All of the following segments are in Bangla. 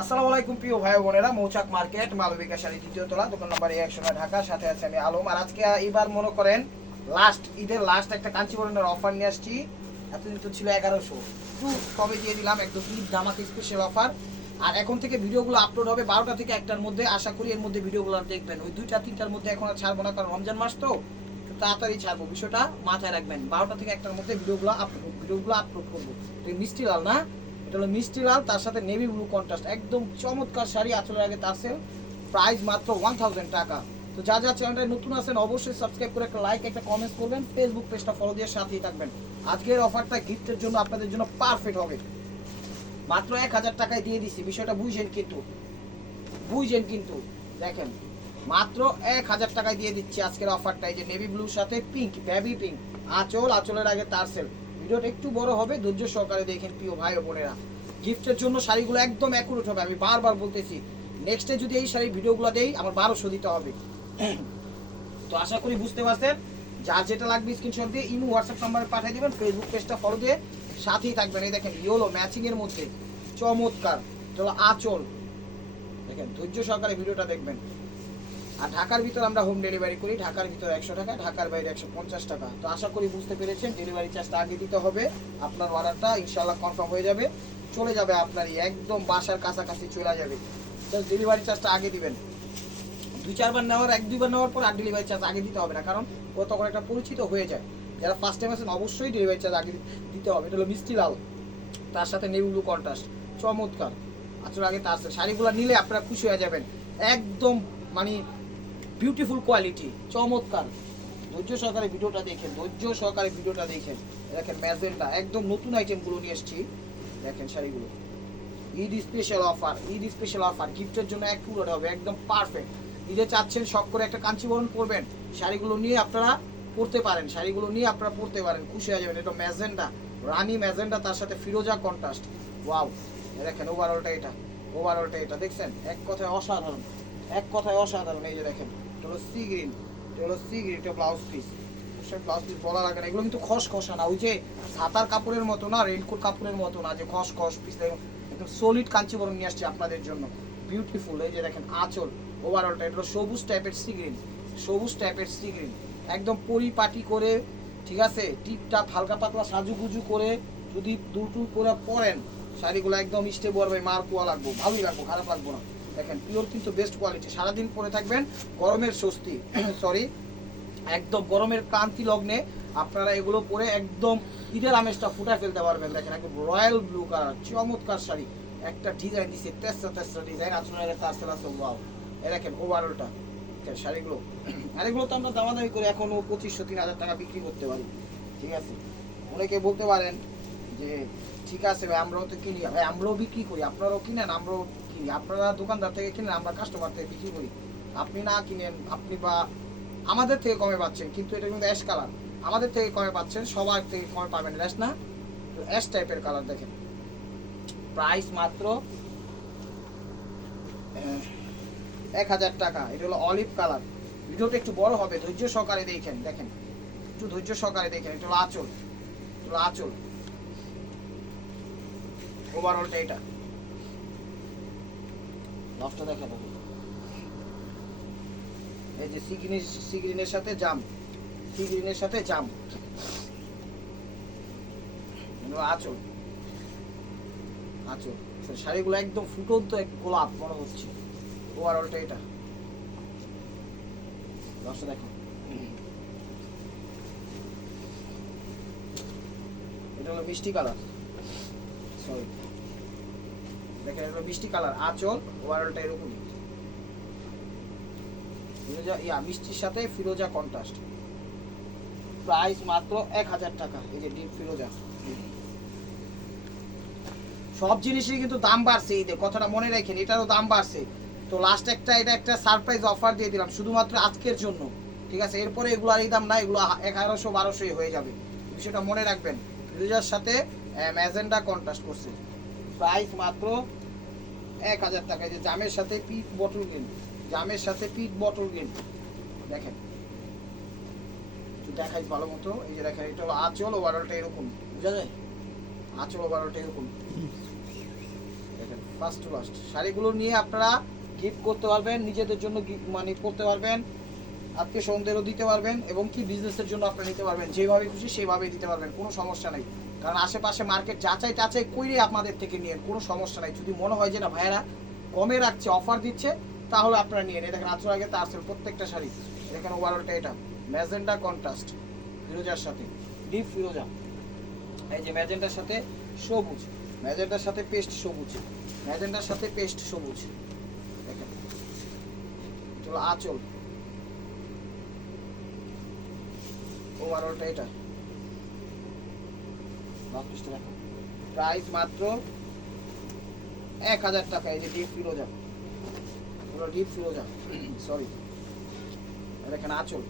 আসসালামু আলাইকুম, প্রিয় ভাই বোনেরা। মৌচাক মার্কেট মালবিকা শাড়ি দ্বিতীয় তলা, দোকান নম্বর একশো নয়, ঢাকা, সাথে আছে আমি আলম। আর আজকে এবার মনে করেন লাস্ট ঈদের লাস্ট একটা কাঞ্চিবরণের অফার নিয়ে আসছি। এতদিন তো ছিল এগারোশো। একটু কবে দিয়ে দিলাম, একদম ঈদ ধামাকা স্পেশাল অফার আর এখন থেকে ভিডিওগুলো আপলোড হবে বারোটা থেকে একটার মধ্যে। আশা করি এর মধ্যে ভিডিওগুলো দেখবেন। ওই দুইটা, তিনটার মধ্যে এখন আর ছাড়বো না, কারণ রমজান মাস তো। তাড়াতাড়ি ছাড়বো, বিষয়টা মাথায় রাখবেন। বারোটা থেকে একটার মধ্যে ভিডিওগুলো আপলোড ভিডিওগুলো আপলোড করব। মিষ্টি লাল না? এটা হলো মিষ্টি লাল, তার সাথে নেভি ব্লু কন্ট্রাস্ট একদম চমৎকার শাড়ি, আঁচলের আগে তার সেল প্রাইস মাত্র ওয়ান থাউজেন্ড টাকা। তো যা যা চ্যানেলটা নতুন আছেন, অবশ্যই সাবস্ক্রাইব করে একটা লাইক একটা কমেন্ট করবেন। ফেসবুক পেজটা ফলো দিয়ে সাথেই থাকবেন। আজকের অফারটা গিফটের জন্য আপনাদের জন্য পারফেক্ট হবে। মাত্র এক হাজার টাকায় দিয়ে দিচ্ছি বিষয়টা বুঝছেন কিন্তু। বুঝছেন কিন্তু। দেখেন, মাত্র এক হাজার টাকায় দিয়ে দিচ্ছি আজকের অফারটা এই যে নেভি ব্লুর সাথে পিঙ্ক বেবি পিঙ্ক আঁচল, আঁচলের আগে তারসেল ভিডিওটা একটু বড় হবে, ধৈর্য সহকারে দেখেন প্রিয় ভাই বোনেরা। গিফটের জন্য শাড়িগুলো একদম অ্যাকুরেট হবে, আমি বারবার বলতেছি। নেক্সটে যদি এই শাড়ির ভিডিওগুলো দেই, আমার বারোশো দিতে হবে। তো আশা করি বুঝতে পারছেন, যার যেটা লাগবে স্ক্রিনশট দিয়ে ইমো হোয়াটসঅ্যাপ নাম্বারে পাঠিয়ে দেবেন ফেসবুক পেজটা ফলো দিয়ে সাথেই থাকবেন। এই দেখেন ইয়োলো ম্যাচিংয়ের মধ্যে চমৎকার চলো আচল। দেখেন, ধৈর্য সহকারে ভিডিওটা দেখবেন। আর ঢাকার ভিতর আমরা হোম ডেলিভারি করি, ঢাকার ভিতর একশো টাকা, ঢাকার বাইরে একশো পঞ্চাশ টাকা। তো আশা করি বুঝতে পেরেছেন ডেলিভারি চার্জটা আগে দিতে হবে, আপনার অর্ডারটা ইনশাল্লাহ কনফার্ম হয়ে যাবে, চলে যাবে আপনারই একদম বাসার কাছাকাছি চলে যাবে। তো ডেলিভারি চার্জটা আগে দিবেন। দুই চারবার নেওয়ার, এক দুইবার নেওয়ার পর আর ডেলিভারি চার্জ আগে দিতে হবে না, কারণ ও তখন একটা পরিচিত হয়ে যায়। যারা ফার্স্ট টাইম আছেন, অবশ্যই ডেলিভারি চার্জ আগে দিতে হবে। এটা হলো মিষ্টি লাল, তার সাথে নেভি ব্লু কন্ট্রাস্ট, চমৎকার। আসলে আগে তার সাথে শাড়িগুলো নিলে আপনারা খুশি হয়ে যাবেন। একদম মানে বিউটিফুল কোয়ালিটি চমৎকার। ধৈর্য সহকারে ভিডিওটা দেখেন, ধৈর্য সহকারে ভিডিওটা দেখেন। দেখেন ম্যাজেন্টা, একদম নতুন আইটেমগুলো নিয়ে এসেছি। দেখেন শাড়িগুলো। Eid special offer Eid special offer গিফটের জন্য এক পুরোটা হবে, একদম পারফেক্ট ঈদে চাচ্ছেন শখ করে একটা কাঞ্চিবরণ পরবেন। শাড়িগুলো নিয়ে আপনারা পরতে পারেন, শাড়িগুলো নিয়ে আপনারা পরতে পারেন, খুশি হয়ে যাবেন। এটা ম্যাজেন্টা, রানী ম্যাজেন্টা, তার সাথে ফিরোজা কন্ট্রাস্ট ওয়াও দেখেন ওভারঅলটা এটা ওভারঅলটা এটা, দেখছেন? এক কথায় অসাধারণ, এক কথায় অসাধারণ, এই যে দেখেন। এটা হলো সি গ্রিন এটা হলো সি গ্রিন এটা ব্লাউজ পিস ব্লাউজ পিস বলা লাগে না, এগুলো কিন্তু খস খসা না। ওই যে সাতার কাপড়ের মতো না রেনকোট কাপড়ের মতো না, যে খস খস পিস একদম সলিড কাঞ্চিবরণ নিয়ে আসছে আপনাদের জন্য। বিউটিফুল এই যে দেখেন, আঁচল ওভারঅলটা এটা হলো সবুজ টাইপের সি গ্রিন সবুজ টাইপের সি গ্রিন একদম পরিপাটি করে, ঠিক আছে, টিপটাপ, হালকা পাতলা সাজুগুজু করে, যদি দুটু করে পরেন, শাড়িগুলো একদম স্টেবল হবে মার পোয়া লাগবো, ভালোই লাগবো, খারাপ লাগবো না। দেখেন পিওর কিন্তু বেস্ট কোয়ালিটি সারাদিন পরে থাকবেন, গরমের স্বস্তি। সরি একদম গরমের ক্রান্তি লগ্নে আপনারা এগুলো পরে একদম ঈদের আমেজটা ফুটায় ফেলতে পারবেন। দেখেন, একদম রয়্যাল ব্লু কালার চমৎকার শাড়ি। একটা ডিজাইন দিচ্ছে তেসরা তেসরা ডিজাইন তার সেলা সব ওয়াও এ দেখেন ওভারঅলটা দেখেন, শাড়িগুলো। আর এগুলো তো আমরা দামাদামি করে এখনও পঁচিশশো, তিন হাজার টাকা বিক্রি করতে পারি। ঠিক আছে? অনেকে বলতে পারেন যে, ঠিক আছে ভাই, আমরাও তো কিনি। ভাই, আমরাও বিক্রি করি। আপনারাও কিনেন, আমরাও আপনারা দোকানদার থেকে কিনেন, আমরা কাস্টমার থেকে বিক্রি করি। আপনি না কিনেন, আপনি বা আমাদের থেকে কমে পাচ্ছেন, কিন্তু এটা কিন্তু অ্যাশ কালার আমাদের থেকে কমে পাচ্ছেন, সবার থেকে কমে পাবেন অ্যাশ না? অ্যাশ টাইপের কালার দেখেন। প্রাইস মাত্র এক হাজার টাকা। এটা হলো অলিভ কালার ভিডিওটা একটু বড় হবে, ধৈর্য সহকারে দেখেন দেখেন। একটু ধৈর্য সহকারে দেখেন, এটা হলো আঁচল। এটা হলো আঁচল। ওভারঅলটা এটা। লফটা দেখেন আপনি। এই যে সিগ্রিনের সিগ্রিনের সাথে জাম। সিগ্রিনের সাথে জাম। আঁচল। আঁচল। তো শাড়িগুলো একদম ফুটন্ত এক গোলাপ মনে হচ্ছে। ওভারঅলটা এটা। দশটা দেখো। এটা হলো মিষ্টি কালার। সরি দেখেন এটা হলো মিষ্টি কালার, আঁচল ওভারঅলটা এরকমই ফিরোজা, ইয়া, মিষ্টির সাথে ফিরোজা কন্ট্রাস্ট প্রাইস মাত্র এক হাজার টাকা, এই যে ডিপ ফিরোজা। সব জিনিসের কিন্তু দাম বাড়ছে ঈদে কথাটা মনে রাখেন, এটারও দাম বাড়ছে। তো লাস্ট একটা, এটা একটা সারপ্রাইজ অফার দিয়ে দিলাম, শুধুমাত্র আজকের জন্য। ঠিক আছে? এরপরে এগুলো আর এই দাম না এগুলো এগারোশো বারোশোই হয়ে যাবে। বিষয়টা মনে রাখবেন, ফিরোজার সাথে ম্যাজেন্ডা কন্ট্রাস্ট করছে। প্রাইস মাত্র এক হাজার টাকা। যে জামের সাথে পিট বটল গেম জামের সাথে পিট বটল গেম দেখেন দেখাই ভালো মতো এই যে দেখেন এটা হলো আঁচল ওভারঅলটা এরকম। বুঝা যায়? আঁচল ওভারঅলটা এরকম। দেখেন ফার্স্ট টু লাস্ট শাড়িগুলো নিয়ে আপনারা গিফট করতে পারবেন নিজেদের জন্য গিফট মানে করতে পারবেন আত্মীয় স্বজনদেরও দিতে পারবেন এবং কি বিজনেসের জন্য আপনারা নিতে পারবেন। যেভাবে খুশি সেভাবেই দিতে পারবেন কোনো সমস্যা নেই। কারণ আশেপাশে মার্কেট যাচাই টাচাই করে আপনাদের থেকে নিয়ে কোনো সমস্যা নাই। যদি মনে হয় যে না ভাইয়েরা কমে রাখছে অফার দিচ্ছে, তাহলে আপনারা নিয়ে নিন। দেখেন আজকে আগে তার প্রত্যেকটা শাড়ি। দেখেন ওভারঅলটা এটা। ম্যাজেন্ডা কন্ট্রাস্ট ফিরোজার সাথে ডিপ ফিরোজা। এই যে ম্যাজেন্ডার সাথে সবুজ ম্যাজেন্ডার সাথে পেস্ট সবুজ ম্যাজেন্ডার সাথে পেস্ট সবুজ। দেখেন, চলো আঁচল। ওভারঅলটা এটা। প্রাইস মাত্র এক হাজার টাকা, এই যে ডিপ ফিরোজা হলো ডিপ ফিরোজা সরি দেখেন আঁচল।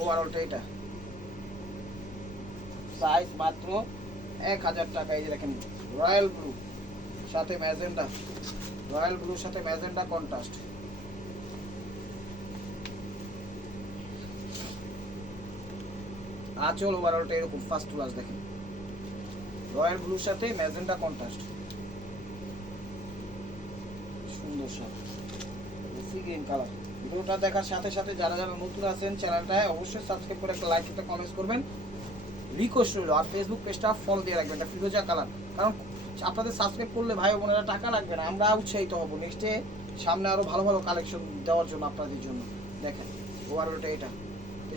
ওভারঅলটা এটা। প্রাইস মাত্র এক হাজার টাকা, এই যে দেখেন। রয়্যাল ব্লু সাথে ম্যাজেন্ডা রয়্যাল ব্লুর সাথে ম্যাজেন্ডা কন্ট্রাস্ট আঁচল ওভারঅলটা এরকম ফার্স্ট ক্লাস দেখেন। রয়্যাল ব্লুর সাথে ম্যাজেন্ডা কন্ট্রাস্ট সুন্দর শার্ট সি গ্রিন কালার ভিডিওটা দেখার সাথে সাথে যারা যারা নতুন আছেন চ্যানেলটায় অবশ্যই সাবস্ক্রাইব করে একটা লাইক একটা কমেন্টস করবেন। রিকোয়েস্ট রইল। আর ফেসবুক পেজটা ফলো দিয়ে রাখবেন। এটা ফিরোজা কালার কারণ আপনাদের সাবস্ক্রাইব করলে ভাই বোনেরা টাকা লাগবে না। আমরা উৎসাহিত হব। নেক্সটে সামনে আরও ভালো ভালো কালেকশন দেওয়ার জন্য আপনাদের জন্য। দেখেন ওভারঅলটা এটা।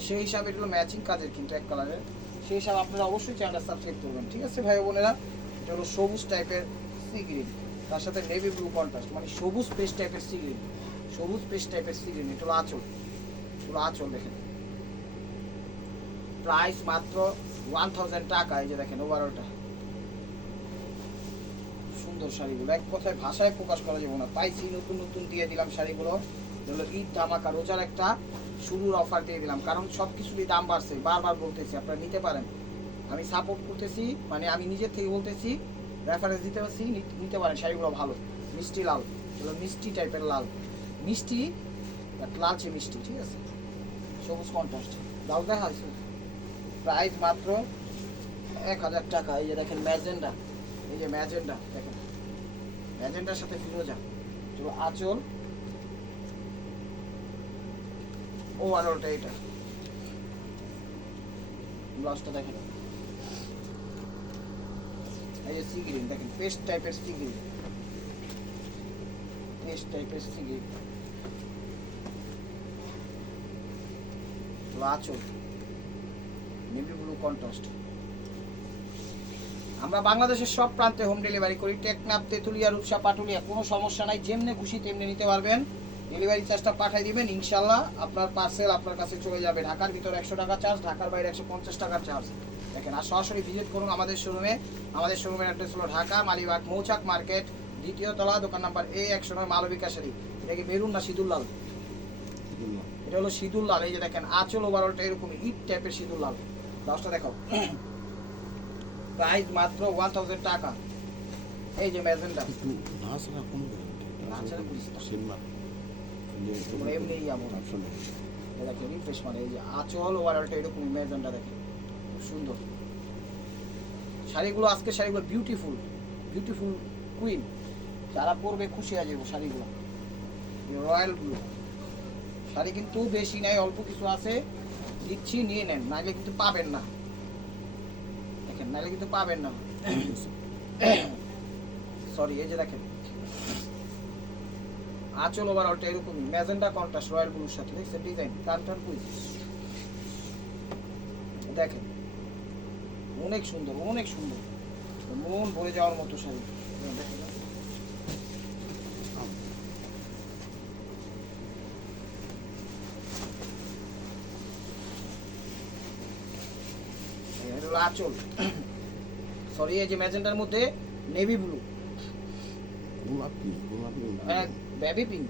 সেই হিসাবে এটা ম্যাচিং কাজের কিন্তু এক কালারের সেই হিসাবে আপনারা অবশ্যই চ্যানেলটা সাবস্ক্রাইব করবেন, ঠিক আছে ভাই বোনেরা? এটা হলো সবুজ টাইপের সি গ্রিন তার সাথে নেভি ব্লু কন্ট্রাস্ট মানে সবুজ পেস্ট টাইপের সি গ্রিন সবুজ পেস্ট টাইপের সি গ্রিন এটা হলো আঁচল, এটা হলো আঁচল দেখেন। প্রাইস মাত্র ওয়ান থাউজেন্ড টাকা, এই যে দেখেন ওভারঅলটা সুন্দর শাড়িগুলো, এক কথায় ভাষায় প্রকাশ করা যাবে না। পাইছি নতুন নতুন দিয়ে দিলাম শাড়িগুলো। হলো ঈদ, ধামাকা, রোজার একটা শুরুর অফার দিয়ে দিলাম। কারণ সব কিছুরই দাম বাড়ছে, বারবার বলতেছি, আপনারা নিতে পারেন। আমি সাপোর্ট করতেছি মানে আমি নিজের থেকে বলতেছি রেফারেন্স দিতে পারছি নিতে পারেন, শাড়িগুলো ভালো, মিষ্টি লাল এগুলো মিষ্টি টাইপের লাল। মিষ্টি লালচে মিষ্টি, ঠিক আছে? সবুজ কন্ট্রাস্ট ব্লাউজ দেখা হয়েছে প্রাইস মাত্র এক হাজার টাকা, এই যে দেখেন ম্যাজেন্ডা, এই যে ম্যাজেন্ডা, দেখেন। ম্যাজেন্ডার সাথে ফিরোজা চলো আঁচল ও আর ওটা এটা। ব্লাউজটা দেখেন। এই যে সি দেখেন পেস্ট টাইপের সি পেস্ট টাইপের সি গ্রিন চলো আঁচল। নেভি ব্লু কন্ট্রাস্ট আমরা বাংলাদেশের সব প্রান্তে হোম ডেলিভারি করি। টেকনাপ তেঁতুলিয়া, রূপসা, পাটুলিয়া, কোনো সমস্যা নাই, যেমনি খুশি তেমনি নিতে পারবেন। ডেলিভারি চার্জটা পাঠিয়ে দিবেন ইনশাল্লাহ আপনার পার্সেল আপনার কাছে চলে যাবে। ঢাকার ভিতর একশো টাকা চার্জ ঢাকার বাইরে একশো পঞ্চাশ টাকার চার্জ দেখেন আর সরাসরি ভিজিট করুন আমাদের শোরুমে আমাদের শোরুমের অ্যাড্রেস হলো ঢাকা মালিবাগ মৌচাক মার্কেট দ্বিতীয় তলা দোকান নাম্বার এ একশো নয় মালবিকা শাড়ি এটা কি মেরুন না সিদুল লাল এটা হলো সিঁদুর লাল এই যে দেখেন আঁচল ওভারঅলটা এরকম ইট টাইপের সিঁদুর লাল দশটা দেখো। প্রাইস মাত্র ওয়ান থাউজেন্ড টাকা। এই যে ম্যাজেন্ডা নাচড়া না। তোমরা এমনি যাব না এই দেখেন রিফ্রেশ মানে এই যে আঁচল ওভারঅলটা এরকম ম্যাজেন্ডা দেখেন খুব সুন্দর। শাড়িগুলো আজকে শাড়িগুলো বিউটিফুল বিউটিফুল কুইন যারা পরবে খুশি হয়ে যাব শাড়িগুলো। রয়্যাল ব্লু শাড়ি কিন্তু বেশি নাই, অল্প কিছু আছে। দিচ্ছি, নিয়ে নেন। নাহলে কিন্তু পাবেন না। দেখেন, নাহলে কিন্তু পাবেন না। সরি এই যে দেখেন। আঁচল ওভারঅলটা এরকম ম্যাজেন্ডা কন্ট্রাস্ট রয়্যাল ব্লুর সাথে। দেখছেন ডিজাইন টান টান কুইজ দেখেন অনেক সুন্দর অনেক সুন্দর। মন ভরে যাওয়ার মতো শাড়ি। এই আঁচল। সরি এই যে ম্যাজেন্ডার মধ্যে নেভি ব্লু। গোলাপি গোলাপি। হ্যাঁ বেবি পিঙ্ক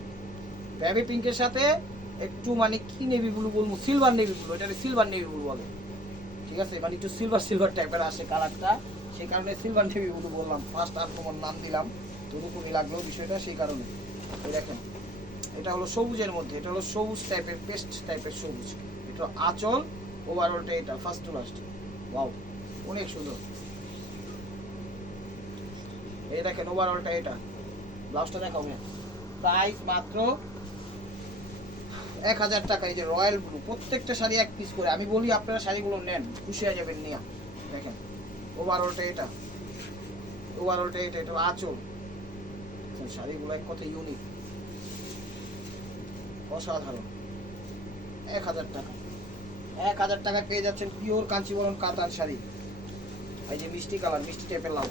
বেবি পিঙ্কের সাথে একটু মানে কি নেভি ব্লু বলব? সিলভার নেভি ব্লু এটা সিলভার নেভি ব্লু বলে। ঠিক আছে? মানে একটু সিলভার সিলভার টাইপের আসে কালারটা সেই কারণে সিলভার নেভি ব্লু বললাম। ফার্স্ট আর তোমার নাম দিলাম। ওরকমই লাগল বিষয়টা সেই কারণে। দেখেন, এটা হলো সবুজের মধ্যে, এটা হলো সবুজ টাইপের পেস্ট টাইপের সবুজ। এটা আঁচল ওভারঅলটা এটা ফার্স্ট টু লাস্ট ওয়াও অনেক সুন্দর। এই দেখেন ওভারঅলটা এটা। ব্লাউজটা দেখাও ভাই প্রাইস মাত্র এক হাজার টাকা, এই যে রয়্যাল ব্লু। প্রত্যেকটা শাড়ি এক পিস করে। আমি বলি, আপনারা শাড়িগুলো নেন, খুশি হয়ে যাবেন, নিয়ে দেখেন ওভারঅলটা এটা। ওভারঅলটা এটা এটা আঁচল। শাড়িগুলো এক কথা ইউনিক অসাধারণ। এক হাজার টাকা। এক হাজার টাকা পেয়ে যাচ্ছেন পিওর কাঞ্চিবরণ কাতান শাড়ি। এই যে মিষ্টি কালার, মিষ্টি টাইপের লাল।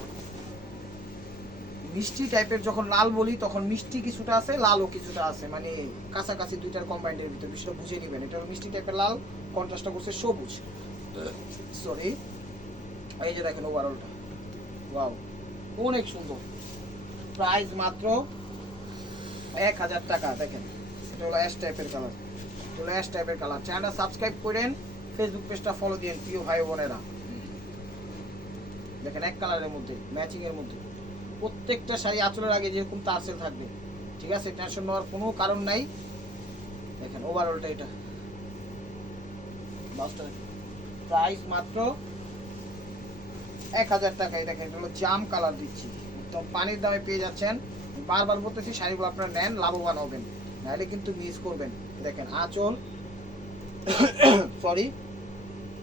মিষ্টি টাইপের যখন লাল বলি, তখন মিষ্টি কিছুটা আছে, লালও কিছুটা আছে। মানে কাছাকাছি দুইটার কম্বাইন্ডের ভিতরে, বিষয়টা বুঝে নেবেন। এটা মিষ্টি টাইপের লাল কন্ট্রাস্টটা করছে সবুজ। সরি এই যে দেখেন ওভারঅলটা ওয়াও অনেক সুন্দর। প্রাইস মাত্র এক হাজার টাকা, দেখেন। এটা হলো অ্যাশ টাইপের কালার এটা হলো অ্যাশ টাইপের কালার চ্যানেলটা সাবস্ক্রাইব করেন ফেসবুক পেজটা ফলো দিন প্রিয় ভাই বোনেরা। দেখেন এক কালারের মধ্যে ম্যাচিংয়ের মধ্যে। প্রত্যেকটা শাড়ি আঁচলের আগে যেরকম টার্সেল থাকবে, ঠিক আছে? টেনশন নেওয়ার কোনো কারণ নাই। দেখেন ওভারঅলটা এটা। প্রাইস মাত্র এক হাজার টাকায় দেখেন, এটা হলো জাম কালার দিচ্ছি। একদম পানির দামে পেয়ে যাচ্ছেন। বারবার বলতেছি, শাড়িগুলো আপনারা নেন, লাভবান হবেন। নাহলে কিন্তু মিস করবেন। দেখেন, আঁচল সরি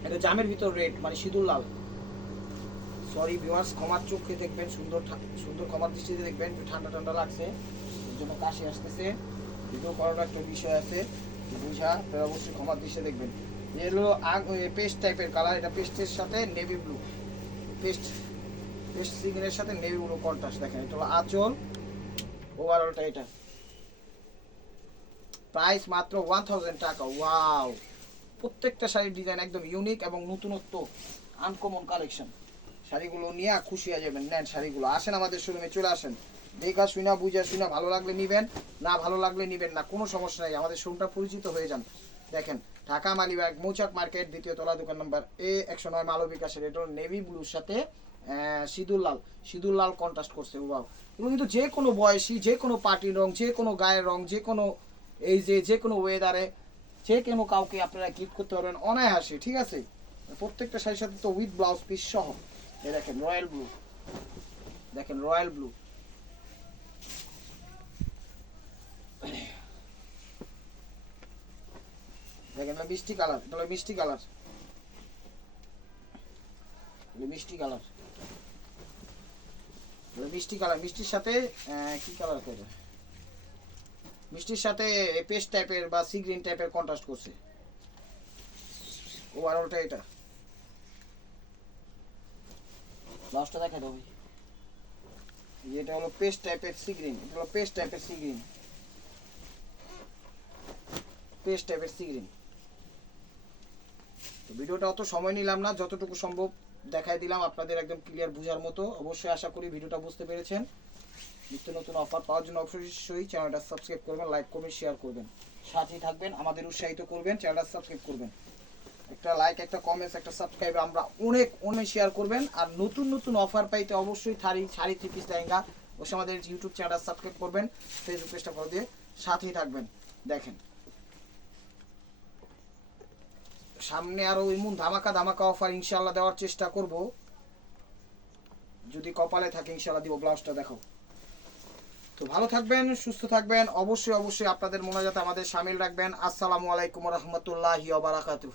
এটা জামের ভিতর রেড মানে সিঁদুর লাল। সরি ভিউয়ার্স ক্ষমার চোখে দেখবেন, সুন্দর সুন্দর ক্ষমার দৃষ্টিতে দেখবেন, একটু ঠান্ডা ঠান্ডা লাগছে এর জন্য কাশি আসতেছে, ভিডিও করার একটা বিষয় আছে বুঝা, আপনারা অবশ্যই ক্ষমার দৃষ্টিতে দেখবেন। এই আগ পেস্ট টাইপের কালার এটা পেস্টের সাথে নেভি ব্লু পেস্ট পেস্ট সিগনের সাথে নেভি ব্লু কন্ট্রাস্ট দেখেন, এটা হলো আঁচল ওভারঅলটা এটা। প্রাইস মাত্র ওয়ান থাউজেন্ড টাকা ওয়াও প্রত্যেকটা শাড়ির ডিজাইন একদম ইউনিক এবং নতুনত্ব আনকমন কালেকশন শাড়িগুলো নিয়ে খুশি হয়ে যাবেন। নেন শাড়িগুলো। আসেন আমাদের শোরুমে চলে আসেন। দেখা, শুনা, বুঝা, শুনা, ভালো লাগলে নিবেন, না ভালো লাগলে নিবেন না, কোনো সমস্যা নাই। আমাদের শোরুমটা পরিচিত হয়ে যান। দেখেন, ঢাকা, মালিবাগ, মৌচাক মার্কেট, দ্বিতীয় তলা, দোকান নম্বর এ একশো নয় মালবিক বিকাশের এটা নেভি ব্লুর সাথে সিঁদুর লাল সিঁদুর লাল কন্ট্রাস্ট করছে ওয়াও এবং কিন্তু যে কোনো বয়সী, যে কোনো পার্টির রং, যে কোনো গায়ের রং, যে কোনো এই যে যে কোনো ওয়েদারে যে কোনো কাউকে আপনারা গিফট করতে পারবেন অনায়াসে, ঠিক আছে? প্রত্যেকটা শাড়ির সাথে তো উইথ ব্লাউজ পিস সহ। এই দেখেন রয়্যাল ব্লু দেখেন রয়্যাল ব্লু দেখেন এটা মিষ্টি কালার এটা মিষ্টি কালার মিষ্টি কালার মিষ্টি কালার মিষ্টির সাথে কি কালার করে মিষ্টির সাথে পেস্ট টাইপের বা সি গ্রিন টাইপের কন্ট্রাস্ট করছে। ওভারঅলটা এটা। লাস্টটা দেখা দেবে এটা হলো পেস্ট টাইপের সি গ্রিন এটা হলো পেস্ট টাইপের সি গ্রিন পেস্ট টাইপের সি গ্রিন তো ভিডিওটা অত সময় নিলাম না যতটুকু সম্ভব দেখাই দিলাম আপনাদের একদম ক্লিয়ার বোঝার মতো। অবশ্যই আশা করি ভিডিওটা বুঝতে পেরেছেন। নিত্য নতুন অফার পাওয়ার জন্য অবশ্যই চ্যানেলটা সাবস্ক্রাইব করবেন লাইক করবেন শেয়ার করবেন। সাথেই থাকবেন আমাদের উৎসাহিত করবেন চ্যানেলটা সাবস্ক্রাইব করবেন। একটা লাইক একটা কমেন্টস একটা সাবস্ক্রাইব আমরা অনেক অনেক শেয়ার করবেন। আর নতুন নতুন অফার পাইতে অবশ্যই three sari three piece lehenga অবশ্যই আমাদের ইউটিউব চ্যানেলটা সাবস্ক্রাইব করবেন ফেসবুক পেজটা ফলো দিয়ে সাথেই থাকবেন। দেখেন। সামনে আরও এমন ধামাকা ধামাকা অফার ইনশাল্লাহ দেওয়ার চেষ্টা করব। যদি কপালে থাকে ইনশাল্লাহ দিব ব্লাউজটা দেখো। তো ভালো থাকবেন, সুস্থ থাকবেন। অবশ্যই অবশ্যই আপনাদের মনে যাতে আমাদের সামিল রাখবেন। আসসালামু আলাইকুম রহমতুল্লাহি বারাকাতুহ।